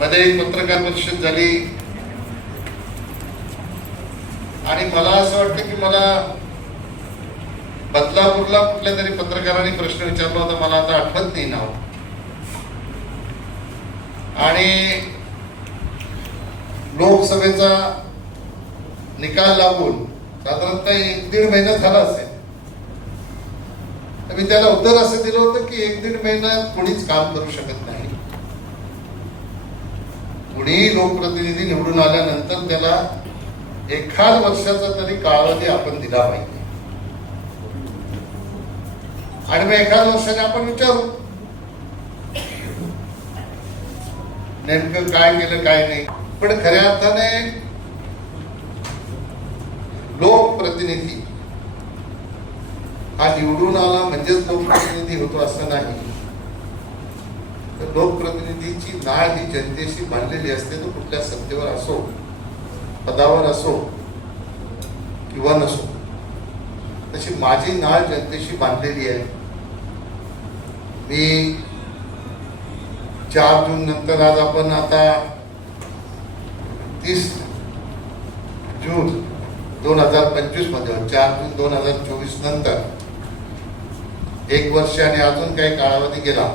मध्ये एक पत्रकार परिषद झाली आणि मला असं वाटतं की मला बदलापूरला कुठल्या तरी पत्रकारांनी प्रश्न विचारला होता, मला आता आठवत नाही नाव. आणि लोकसभेचा निकाल लागून साधारणतः 1-1.5 महिना झाला असेल. तर मी त्याला उत्तर असं दिलं होतं की 1-1.5 महिन्यात कोणीच काम करू शकत नाही. कुणीही लोकप्रतिनिधी निवडून आल्यानंतर त्याला 1 वर्षाचा तरी कालावधी आपण दिला पाहिजे. आणि मग 1 वर्षाने आपण विचारू नेमकं काय केलं काय नाही. पण खऱ्या अर्थाने लोकप्रतिनिधी हा निवडून आला म्हणजेच लोकप्रतिनिधी होतो असं नाही. तर लोकप्रतिनिधीची नाळ ही जनतेशी बांधलेली असते. तो कुठल्या सत्तेवर असो, पदावर असो किंवा नसो, तशी माझी नाळ जनतेशी बांधलेली आहे. मी 4 जून नंतर आज आपण आता 30 जून 2025 मध्ये 4 जून 2024 नंतर 1 वर्ष आणि अजून काही कालावधी गेला.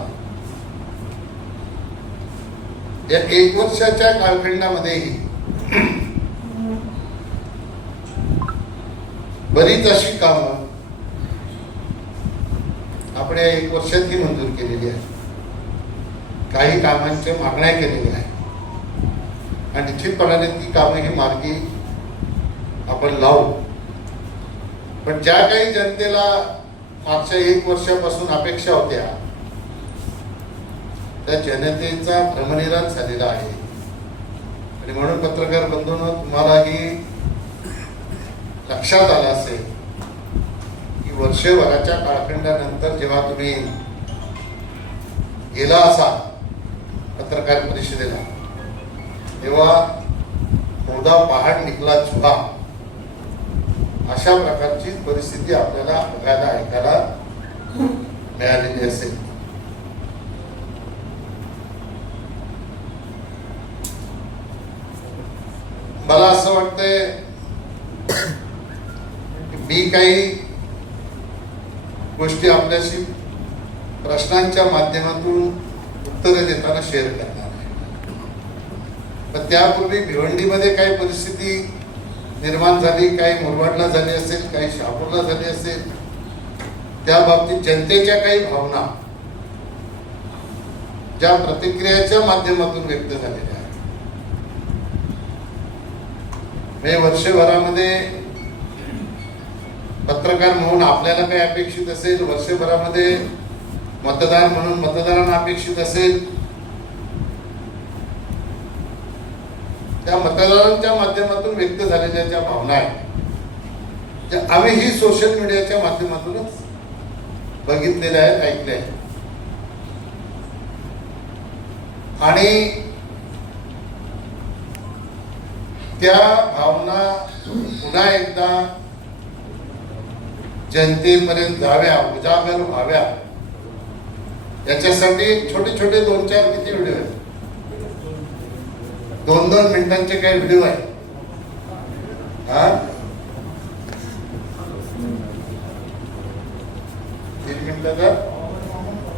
या 1 वर्षाच्या कालखंडामध्येही बरीच अशी कामं आपण या 1 वर्षात ही मंजूर केलेली आहे. काही कामांच्या मागण्या केलेल्या आहेत आणि निश्चितपणाने ती कामं ही मार्गी आपण लावू. पण ज्या काही जनतेला मागच्या 1 वर्षापासून अपेक्षा होत्या त्या जनतेचा भ्रमनिरास झालेला आहे. आणि म्हणून पत्रकार बंधूंनो, तुम्हालाही लक्षात आलं असेल की वर्षभराच्या कालखंडानंतर जेव्हा तुम्ही गेला असाल पत्रकार परिषदेला, तेव्हा मोदा पहाड निघला चुहा अशा प्रकारची परिस्थिती आपल्याला बघायला ऐकायला मिळालेली असेल. मला असं वाटतंय मी काही गोष्टी आपल्याशी प्रश्नांच्या माध्यमातून उत्तरे देताना शेअर करणार आहे. पण त्यापूर्वी भिवंडीमध्ये काही परिस्थिती निर्माण झाली, काही मुरबाडला झाली असेल, काही शहापूरला झाली असेल, त्या बाबतीत जनतेच्या काही भावना ज्या प्रतिक्रियाच्या माध्यमातून व्यक्त झालेल्या आहेत. मे वर्षभरामध्ये पत्रकार म्हणून आपल्याला काही अपेक्षित असेल, वर्षभरामध्ये मतदार म्हणून मतदारांना अपेक्षित असेल, त्या मतदारांच्या माध्यमातून व्यक्त झालेल्या ज्या भावना आहेत त्या आम्ही ही सोशल मीडियाच्या माध्यमातूनच बघितलेल्या आहेत, ऐकल्या आहेत. आणि त्या भावना पुन्हा एकदा जनतेपर्यंत जाव्या, उजागर व्हाव्या, याच्यासाठी छोटे छोटे 2-4 किती व्हिडिओ आहेत, 2-2 मिनिटांचे काही व्हिडिओ आहेत. 3 मिनिटाचा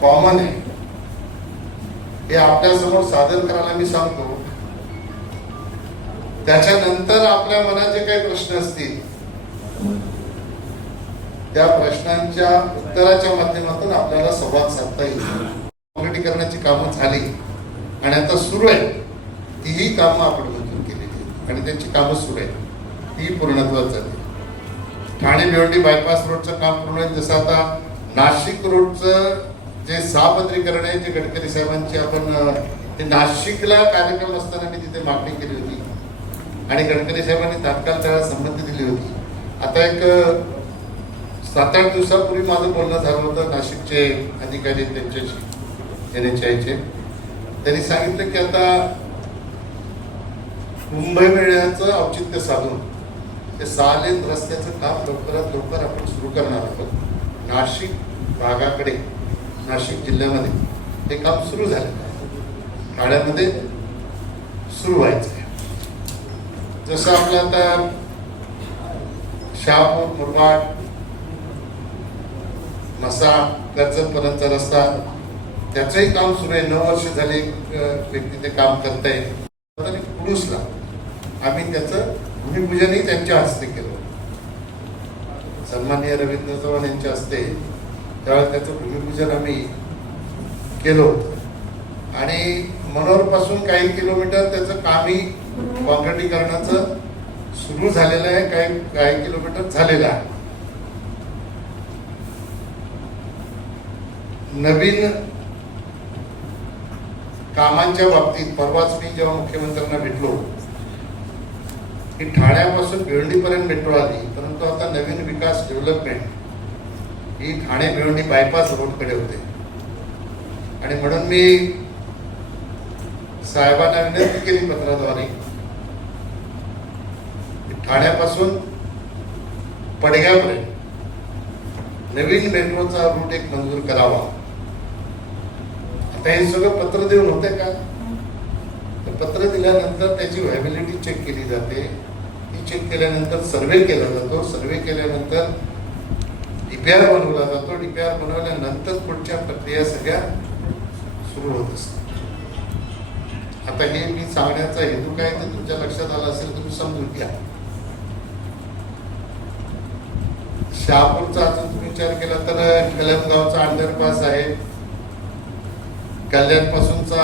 कॉमन आहे, हे आपल्या समोर सादर करायला मी सांगतो. त्याच्यानंतर आपल्या मनात काही प्रश्न असतील त्या प्रश्नांच्या उत्तराच्या माध्यमातून आपल्याला संवाद साधता येईल. काँक्रिटीकरणाची कामं झाली आणि आता सुरू आहे, तीही कामं आपण मंजूर केलेली आहेत आणि त्यांची कामं सुरू आहेत, ती पूर्णत्वात झाली. ठाणे भिवंडी बायपास रोडचं काम पूर्ण आहे. जसं आता नाशिक रोडचं जे 6पत्रीकरण आहे, ते गडकरी साहेबांची आपण ते नाशिकला कार्यक्रम असताना मी तिथे मागणी केली होती आणि गडकरी साहेबांनी तात्काळ त्याला संमती दिली होती. आता एक 7-8 दिवसापूर्वी माझं बोलणं झालं होतं नाशिकचे अधिकारी त्यांच्याशी, NHAIचे. त्यांनी सांगितलं की आता कुंभमेळ्याचं औचित्य साधून ते 6 लेन रस्त्याचं काम लवकरात लवकर आपण सुरू करणार आहोत. नाशिक भागाकडे, नाशिक जिल्ह्यामध्ये हे काम सुरू झालं. ठाण्यामध्ये सुरू व्हायचं आहे. जसं आपलं आता शहापूर मुरबाड मसा कर्जत पर्यंतचा रस्ता त्याचंही काम सुरू आहे. 9 वर्ष झाले व्यक्ती ते काम करताय. कुडूसला आम्ही त्याचं भूमिपूजनही त्यांच्या हस्ते केलं. सन्माननीय रवींद्र चव्हाण यांच्या हस्ते त्यावेळेस त्याचं भूमिपूजन आम्ही केलं होतं. आणि मनोर पासून काही किलोमीटर त्याचं कामही कॉन्क्रिटीकरणाचं सुरू झालेलं आहे. काही किलोमीटर झालेलं आहे. नवीन कामांच्या बाबतीत परवाच मी जेव्हा मुख्यमंत्र्यांना भेटलो की ठाण्यापासून भिवंडीपर्यंत मेट्रो आली, परंतु आता नवीन विकास डेव्हलपमेंट ही ठाणे भिवंडी बायपास रोडकडे होते. आणि म्हणून मी साहेबांना विनंती केली पत्राद्वारे ठाण्यापासून पडग्यापर्यंत नवीन मेट्रोचा रूट एक मंजूर करावा. आता हे सगळं पत्र देऊन होते का? पत्र दिल्यानंतर त्याची व्हायबिलिटी चेक केली जाते. ती चेक केल्यानंतर सर्वे केला जातो. सर्वे केल्यानंतर डीपीआर बनवला जातो. डीपीआर बनवल्यानंतर पुढच्या प्रक्रिया सगळ्या सुरू होत असतात. आता हे मी सांगण्याचा हेतू काय ते तुमच्या लक्षात आला असेल, तुम्ही समजून घ्या. शहापूरचा अजून तुम्ही विचार केला तर कलमगावचा अंडरपास आहे. कल्याण पासूनचा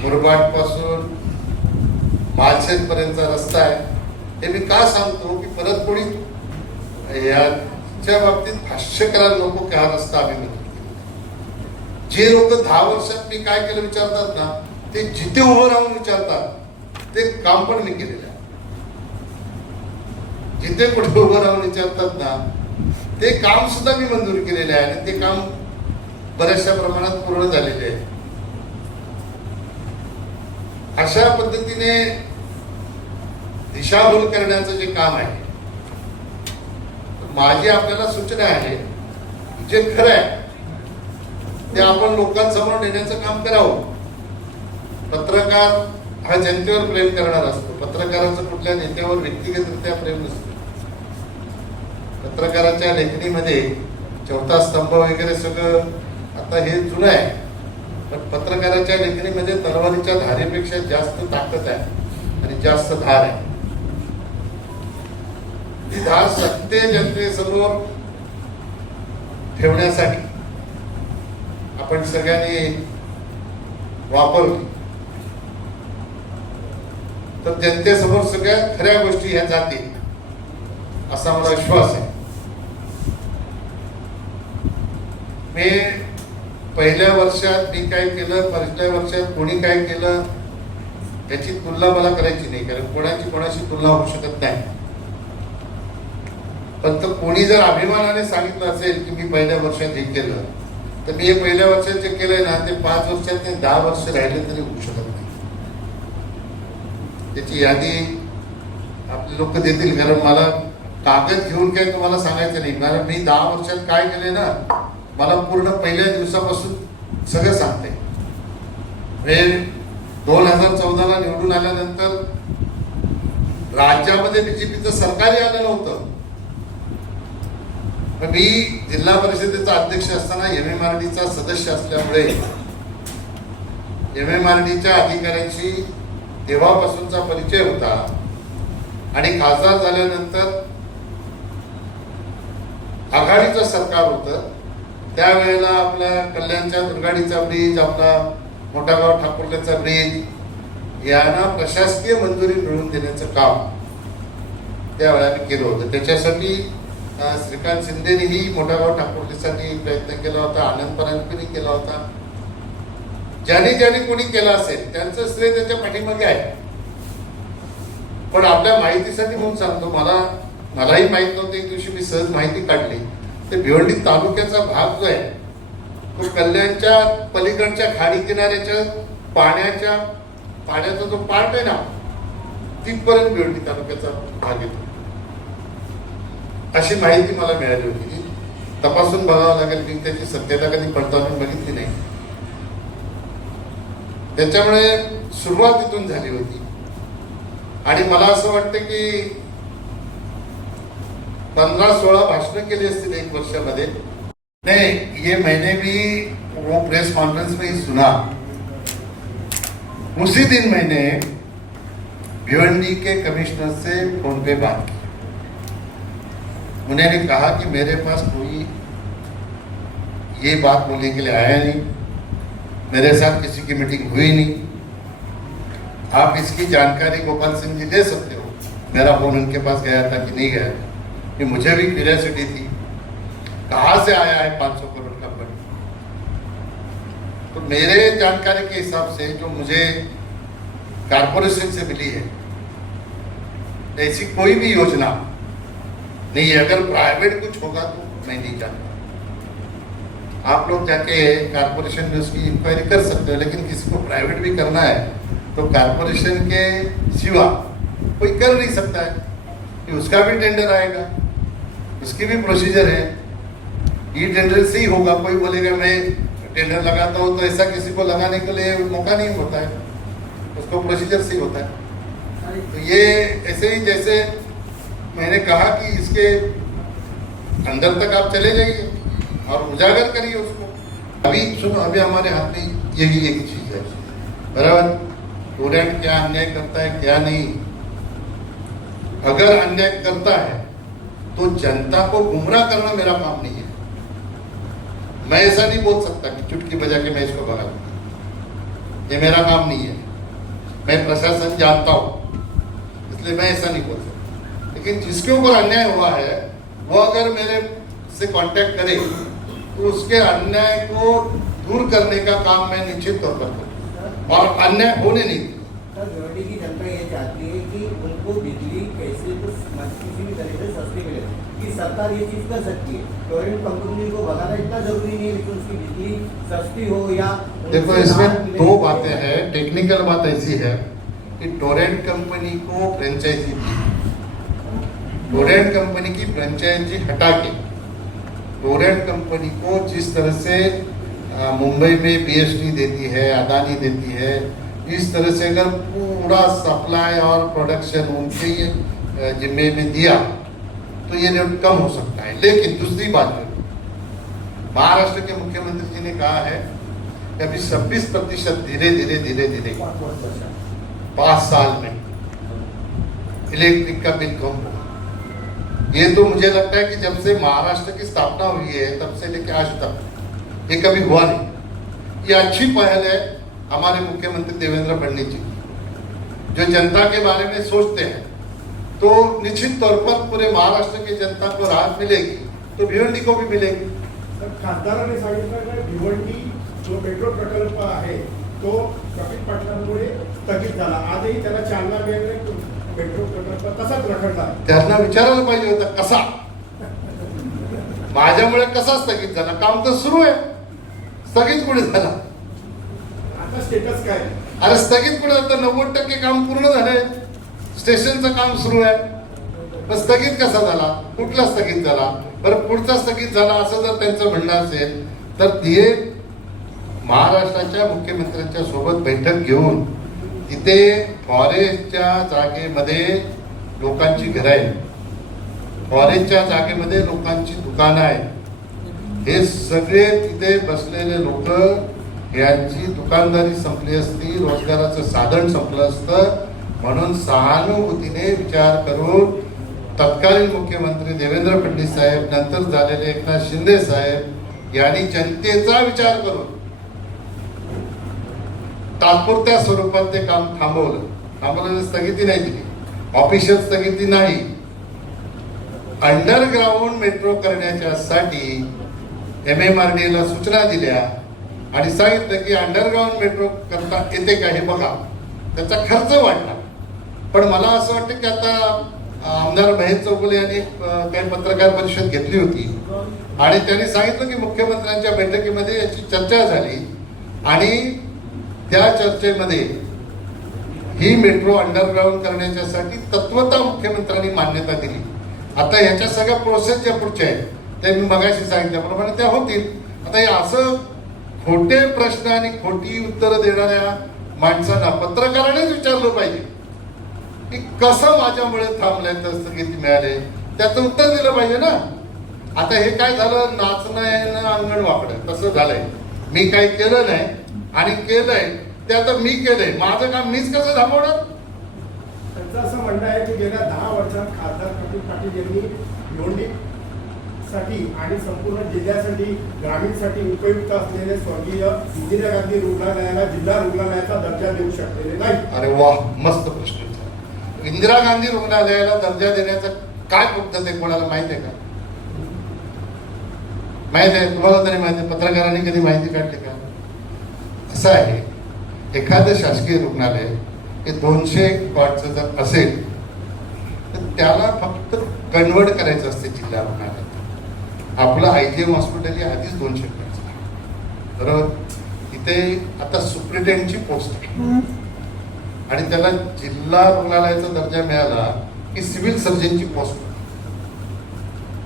मुरबाड पासून मालशेज पर्यंतचा रस्ता आहे. हे मी का सांगतो की परत कोणी याच्या बाबतीत भाष्य करायला नको की हा रस्ता आम्ही मंजूर केला. जे लोक 10 वर्षात मी काय केलं विचारतात ना, ते जिथे उभं राहून विचारतात ते काम पण मी केलेलं आहे. जिथे कुठे उभं राहून विचारतात ना ते काम सुद्धा मी मंजूर केलेले आहे. आणि ते काम बऱ्याचशा प्रमाणात पूर्ण झालेले आहे. अशा पद्धतीने दिशाभूल करण्याचं जे काम आहे, माझी आपल्याला सूचना आहे जे खरं आहे ते आपण लोकांसमोर नेण्याचं काम करावं. पत्रकार हा जनतेवर प्रेम करणारा असतो. पत्रकाराचं कुठल्या नेत्यावर व्यक्तिगतरित्या प्रेम नसतं. पत्रकाराच्या लेखणीमध्ये चौथा स्तंभ वगैरे सगळं आता हे जुनं आहे, पण पत्रकाराच्या लेखणीमध्ये तलवारीच्या धारेपेक्षा जास्त ताकद आहे आणि जास्त धार आहे. ती धार सत्य जनतेसमोर ठेवण्यासाठी आपण सगळ्यांनी वापरली तर जनतेसमोर सगळ्या खऱ्या गोष्टी ह्या जातील असा मला विश्वास आहे. मी पहिल्या वर्षात मी काय केलं, पहिल्या वर्षात कोणी काय केलं याची तुलना मला करायची नाही, कारण कोणाची कोणाशी तुलना होऊ शकत नाही. पण कोणी जर अभिमानाने सांगितलं असेल की मी पहिल्या वर्षात हे केलं, तर मी हे पहिल्या वर्षात जे केलंय ना ते 5 वर्षात ते 10 वर्ष राहिले तरी होऊ शकत नाही. त्याची यादी आपले लोक देतील, कारण मला कागद घेऊन काय तुम्हाला सांगायचं नाही. कारण मी 10 वर्षात काय केलंय ना मला पूर्ण पहिल्या दिवसापासून सगळं सांगते. 2014ला निवडून आल्यानंतर राज्यामध्ये बीजेपीचं सरकारही आलं नव्हतं. मी जिल्हा परिषदेचा अध्यक्ष असताना MMRDचा सदस्य असल्यामुळे MMRDच्या अधिकाऱ्यांशी तेव्हापासूनचा परिचय होता. आणि खासदार झाल्यानंतर आघाडीचं सरकार होतं, त्यावेळेला आपल्या कल्याणच्या दुर्गाडीचा ब्रिज, आपला मोठागाव ठाकुर्लेचा ब्रिज यांना प्रशासकीय मंजुरी मिळवून देण्याचं काम त्यावेळेला केलं होतं. त्याच्यासाठी श्रीकांत शिंदेनेही मोठागाव ठाकुर्लेसाठी प्रयत्न केला होता. आनंद परांजपेंनी केला होता. ज्याने कोणी केला असेल त्यांचं श्रेय त्याच्या पाठीमागे आहे. पण आपल्या माहितीसाठी म्हणून सांगतो, मलाही माहित नव्हतं. एक दिवशी मी सहज माहिती काढली. ते भिवंडी तालुक्याचा भाग जो आहे तो कल्याणच्या पलीकडच्या खाडी किनाऱ्याच्या पाण्याचा जो पार्ट आहे ना तिथपर्यंत भिवंडी तालुक्याचा भाग येतो, अशी माहिती मला मिळाली होती. तपासून बघावं लागेल, मी त्याची सत्यता कधी पडताळून बघितली नाही. त्याच्यामुळे सुरुवात इथून झाली होती. आणि मला असं वाटतं की 15-16 भाषणं केली असतील एक वर्षामध्ये. नहीं, ये मैंने भी वो प्रेस कॉन्फ्रेंस में ही सुना. उसी दिन मैंने भिवंडी के कमिश्नर से फोन पे बात की. उन्होंने कहा कि मेरे पास कोई ये बात बोलने के लिए आया नहीं, मेरे साथ किसी की मीटिंग हुई नहीं. आप इसकी जानकारी गोपाल सिंह जी दे सकते हो. मेरा फोन उनके पास गया था कि नहीं गया, कि मुझे भी क्यूरियोसिटी थी कहाँ से आया है 500 करोड़ का फंड. तो मेरे जानकारी के हिसाब से जो मुझे कारपोरेशन से मिली है, ऐसी कोई भी योजना नहीं है. अगर प्राइवेट कुछ होगा तो मैं नहीं जानता. आप लोग जाके कारपोरेशन में उसकी इंक्वायरी कर सकते हो, लेकिन किसी को प्राइवेट भी करना है तो कारपोरेशन के सिवा कोई कर नहीं सकता है कि उसका भी टेंडर आएगा, उसकी भी प्रोसीजर है. ये टेंडर से ही होगा. कोई बोलेगा मैं टेंडर लगाता हूँ तो ऐसा किसी को लगाने के लिए मौका नहीं होता है, उसको प्रोसीजर से ही होता है. तो ये ऐसे ही जैसे मैंने कहा कि इसके अंदर तक आप चले जाइए और उजागर करिए उसको. अभी सुनो, अभी हमारे हाथ में यही एक चीज है, बराबर. स्टूडेंट क्या अन्याय करता है क्या नहीं, अगर अन्याय करता है तो जनता को गुमराह करना मेरा काम नहीं है. मैं ऐसा नहीं बोल सकता कि चुटकी बजा के मैं इसको भगा दूंगा, ये मेरा काम नहीं है. मैं प्रशासन जानता हूं, इसलिए मैं ऐसा नहीं बोल सकता. लेकिन जिसके ऊपर अन्याय हुआ है वो अगर मेरे से कांटेक्ट करे तो उसके अन्याय को दूर करने का काम मैं निश्चित तौर पर करूँ और अन्याय होने नहीं दूंगा. भिवंडी की जनता ये चाहती है कि उनको बिजली कैसे तो किसी भी तरीके से सस्ती मिले, कि सरकार ये चीज कर सकती है. टोरेंट कंपनी को भगाना इतना जरूरी नहीं है, लेकिन उसकी बिजली सस्ती हो या देखो, इसमें दो बातें हैं. टेक्निकल बात ऐसी है कि टोरेंट कंपनी को फ्रेंचाइजी दी, टोरेंट कंपनी की फ्रेंचाइजी हटा के टोरेंट कंपनी को जिस तरह से मुंबई में बीएसटी देती है, अदानी देती है, इस तरह से अगर पूरा सप्लाई और प्रोडक्शन उनके जिम्मे में दिया तो ये रेट कम हो सकता है. लेकिन दूसरी बात है, महाराष्ट्र के मुख्यमंत्री जी ने कहा है कि अभी 26% धीरे धीरे धीरे धीरे 5 साल में इलेक्ट्रिक का बिल कम होगा. ये तो मुझे लगता है कि जब से महाराष्ट्र की स्थापना हुई है तब से लेकर आज तक ये कभी हुआ नहीं. ये अच्छी पहल है हमारे मुख्यमंत्री देवेंद्र फडणवीस जी, जो जनता के बारे में सोचते हैं. तो निश्चित तौर पर पूरे महाराष्ट्र की जनता को राहत मिलेगी तो भिवंडी को भी मिलेगी. खासदारांनी सांगितलं की भिवंडी जो मेट्रो प्रकल्प आहे तो कपिल पाटलांमुळे स्थगित झाला. आजही त्याला चालना मिळाली, मेट्रो प्रकल्प तसाच रखडला. त्यांना विचारायला पाहिजे होतं कसा, माझ्यामुळे कसा स्थगित झाला. काम तर सुरू आहे, स्थगित कुठे झाला. आता स्टेटस काय? अरे स्थगित कुठे झालं? 90% काम पूर्ण झालंय, स्टेशनचं काम सुरू आहे. पण स्थगित कसा झाला, कुठला स्थगित झाला, बरं पुढचा स्थगित झाला असं जर त्यांचं म्हणणं असेल तर ते महाराष्ट्राच्या मुख्यमंत्र्यांच्या सोबत बैठक घेऊन तिथे फॉरेस्टच्या जागेमध्ये लोकांची घरं आहेत, फॉरेस्टच्या जागेमध्ये लोकांची दुकानं आहेत, हे सगळे तिथे बसलेले लोक यांची दुकानदारी संपली असती, रोजगाराचं साधन संपलं असतं. म्हणून सहानुभूतीने विचार करून तत्कालीन मुख्यमंत्री देवेंद्र फडणवीस साहेब, नंतर झालेले एकनाथ शिंदे साहेब यांनी जनतेचा विचार करून तात्पुरत्या स्वरूपात ते काम थांबवलं. स्थगिती नाही दिली, ऑफिशियल स्थगिती नाही. अंडरग्राउंड मेट्रो करण्याच्यासाठी MMRDA ला सूचना दिल्या आणि सांगितलं की अंडरग्राउंड मेट्रो करता येते का हे बघा. त्याचा खर्च वाढला. पण मला असं वाटतं की आता आमदार महेश चौगुले यांनी काही पत्रकार परिषद घेतली होती आणि त्यांनी सांगितलं की मुख्यमंत्र्यांच्या बैठकीमध्ये याची चर्चा झाली आणि त्या चर्चेमध्ये ही मेट्रो अंडरग्राउंड करण्यासाठी तत्वतः मुख्यमंत्र्यांनी मान्यता दिली. आता ह्याच्या सगळ्या प्रोसेस ज्या पुढच्या आहेत त्या मी मगाशी सांगितल्याप्रमाणे त्या होतील. आता हे असं खोटे प्रश्न आणि खोटी उत्तरं देणाऱ्या माणसांना पत्रकारानेच विचारलं पाहिजे की कसं माझ्यामुळे थांबलंय तर स्थगिती मिळाली, त्याचं उत्तर दिलं पाहिजे ना. आता हे काय झालं, नाचणं आहे ना अंगण वाकडं तसं झालंय. मी काही केलं नाही आणि केलंय ते आता मी केलंय, माझं काम मीच कसं थांबवणार. त्यांचं असं म्हणणं आहे की गेल्या 10 वर्षात खासदार कपिल पाटील यांनी निवडणुकीसाठी आणि संपूर्ण जिल्ह्यासाठी ग्रामीणसाठी उपयुक्त असलेले स्वर्गीय इंदिरा गांधी रुग्णालयाला जिल्हा रुग्णालयाचा दर्जा देऊ शकलेले नाही. अरे वा, मस्त प्रश्न. इंदिरा गांधी रुग्णालयाला दर्जा देण्याचं काय पद्धत आहे कोणाला माहित आहे का? माहित आहे तुम्हाला तरी माहिती आहे, पत्रकारांनी कधी माहिती काढली का? असं आहे, एखादं शासकीय रुग्णालय हे 200 कॉटचं जर असेल तर त्याला फक्त कन्वर्ट करायचं असते जिल्हा रुग्णालयात. आपलं IGM हॉस्पिटल हे आधीच 200 कॉटचं आहे, बरोबर. इथे आता सुप्रिटेंडची पोस्ट आहे आणि त्याला जिल्हा रुग्णालयाचा दर्जा मिळाला की सिव्हिल सर्जनची पोस्ट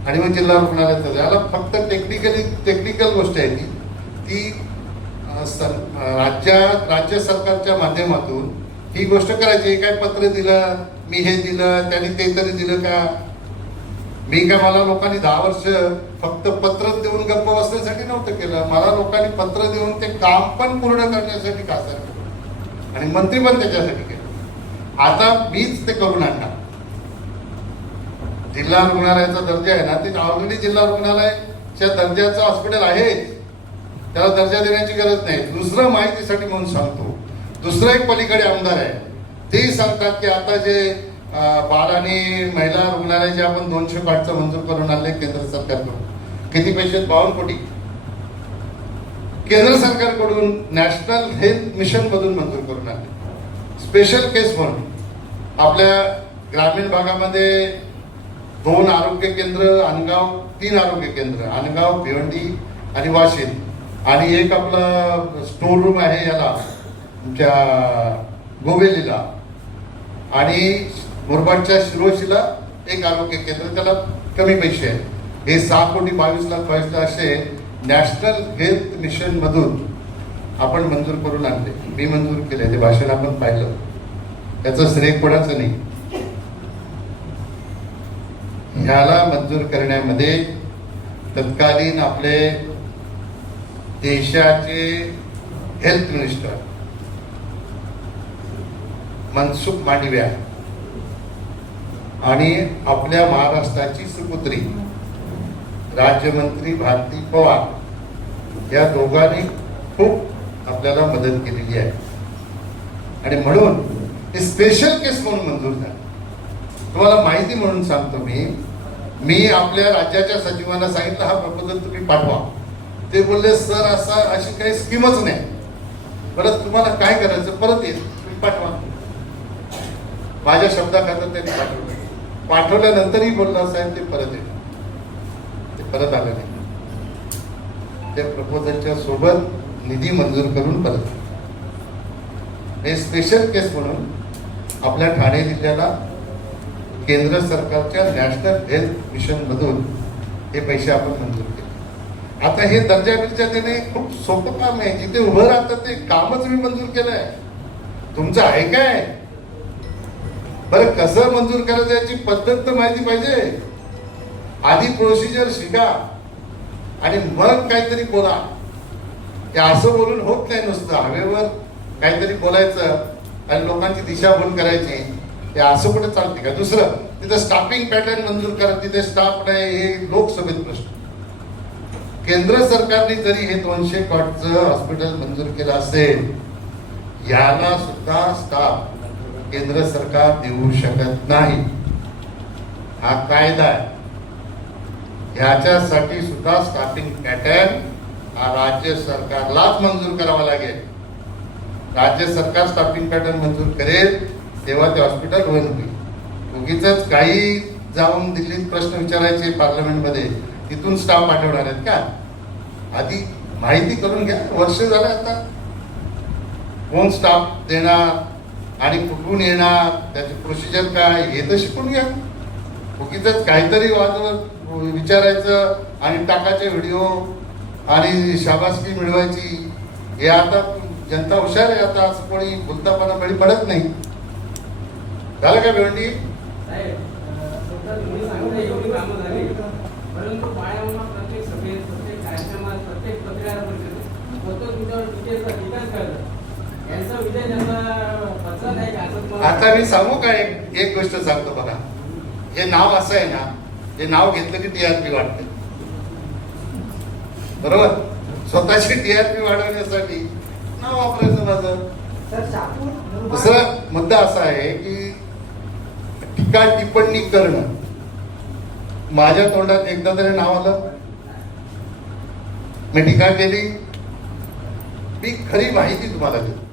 आणि मग जिल्हा रुग्णालयाचा. याला फक्त टेक्निकल गोष्ट आहे ती राज्य सरकारच्या माध्यमातून ही गोष्ट करायची. काय पत्र दिलं, मी हे दिलं, त्यांनी ते तरी दिलं का? मी काय, मला लोकांनी 10 वर्ष फक्त पत्र देऊन गप्प बसण्यासाठी नव्हतं केलं, मला लोकांनी पत्र देऊन ते काम पण पूर्ण करण्यासाठी खासदार केलं आणि मंत्री पण त्याच्यासाठी केलं. आता मीच ते करून आणणार. जिल्हा रुग्णालयाचा दर्जा आहे ना, ते ऑलरेडी जिल्हा रुग्णालयाच्या दर्जाचं हॉस्पिटल आहे, त्याला दर्जा देण्याची गरज नाही. दुसरं माहितीसाठी म्हणून सांगतो, दुसरं एक पलीकडे आमदार आहे, ते सांगतात की आता जे बाल आणि महिला रुग्णालय जे आपण 200 कॉटचं मंजूर करून आणले केंद्र सरकारकडून, किती पैसे? 52 कोटी केंद्र सरकारकडून नॅशनल हेल्थ मिशन मधून मंजूर करून आणले. स्पेशल केस म्हणून आपल्या ग्रामीण भागामध्ये 2 आरोग्य केंद्र, अनगाव 3 आरोग्य केंद्र, अनगाव, भिवंडी आणि वाशिम, आणि एक आपला स्टोर रूम आहे याला तुमच्या गोवेलीला, आणि मुरबाडच्या शिरोशीला एक आरोग्य केंद्र, त्याला कमी पैसे आहेत. हे 6 कोटी 22 लाख 22 लाख असे नॅशनल हेल्थ मिशन मधून आपण मंजूर करून आणले. मी मंजूर केले, ते भाषण आपण पाहिलं, त्याचं श्रेय कोणाचं नाही. ह्याला मंजूर करण्यामध्ये तत्कालीन आपले देशाचे हेल्थ मिनिस्टर मनसुख मांडविया आणि आपल्या महाराष्ट्राची सुपुत्री राज्यमंत्री भारती पवार या दोघांनी खूप आपल्याला मदत केलेली आहे आणि म्हणून हे स्पेशल केस म्हणून मंजूर झालं. तुम्हाला माहिती म्हणून सांगतो, मी आपल्या राज्याच्या सचिवांना सांगितलं हा प्रपोजल तुम्ही पाठवा. ते बोलले सर अशी काही स्कीमच नाही. परत तुम्हाला काय करायचं, परत येईल तुम्ही पाठवा. माझ्या शब्दाखातर त्यांनी पाठवलं. पाठवल्यानंतरही बोलला साहेब ते परत येईल. ते परत आलं नाही. त्या प्रपोजलच्या सोबत निधी मंजूर करून परत हे स्पेशल केस म्हणून आपल्या ठाणे जिल्ह्याला केंद्र सरकारच्या नॅशनल हेल्थ मिशन मधून हे पैसे आपण मंजूर केले. आता हे दर्जा बिर्जा देणे खूप सोपं काम आहे. जिथे उभं राहतं ते कामच मी मंजूर केलंय. तुमचं आहे काय? बरं, कसं मंजूर करायचं याची पद्धत तर माहिती पाहिजे. आधी प्रोसिजर शिका आणि मग काहीतरी बोला. हे असं बोलून होत नाही. नुसतं हवेवर काहीतरी बोलायचं आणि लोकांची दिशाभूल करायची, हे असं कुठे चालते का? दुसरं, तिथं स्टाफिंग पॅटर्न मंजूर करा, तिथे स्टाफ नाही, हे लोकसभेत प्रश्न. केंद्र सरकारने जरी हे 200 कॉटचं हॉस्पिटल मंजूर केलं असेल, याला सुद्धा स्टाफ केंद्र सरकार देऊ शकत नाही. हा कायदा आहे. ह्याच्यासाठी सुद्धा स्टाफिंग पॅटर्न हा राज्य सरकारलाच मंजूर करावा लागेल. राज्य सरकार स्टाफिंग पॅटर्न मंजूर करेल तेव्हा ते हॉस्पिटल होईल. उगीच काही जाऊन दिल्लीत प्रश्न विचारायचे पार्लमेंटमध्ये, तिथून स्टाफ पाठवणार आहेत का? आधी माहिती करून घ्या. वर्ष झालं आता. कोण स्टाफ देणार आणि कुठून येणार, त्याची प्रोसिजर काय, हे तर शिकून घ्या. उगीच काहीतरी विचारायचं आणि टाकायचे व्हिडिओ आणि शाबासकी मिळवायची, हे आता जनता हुशार आहे, आता असं कोणी भुलतापणा बळी पडत नाही. झालं का भिवंडी? साहेब, स्वतः तुम्ही सांगितलं एवढी कामं झाली, परंतु पायावर प्रत्येक सभेत, प्रत्येक कार्यक्रमात, प्रत्येक पत्रकार परिषदेत स्वतः तुमच्यावर टीकेचा विकास करतात. यांचा विजय त्यांना पचला नाही का असं तुम्हाला आता मी सांगू का, एक गोष्ट सांगतो बघा. हे नाव असं आहे ना, हे नाव घेतलं की टीआरपी वाढते, बरोबर? स्वतःची टीआरपी वाढवण्यासाठी नाव वापरायचं माझं. सर शापूर दुसरा मुद्दा असा आहे की टीका टिप्पणी करणं. माझ्या तोंडात एकदा तरी नाव आलं, मी टीका केली, मी खरी माहिती तुम्हाला देतो.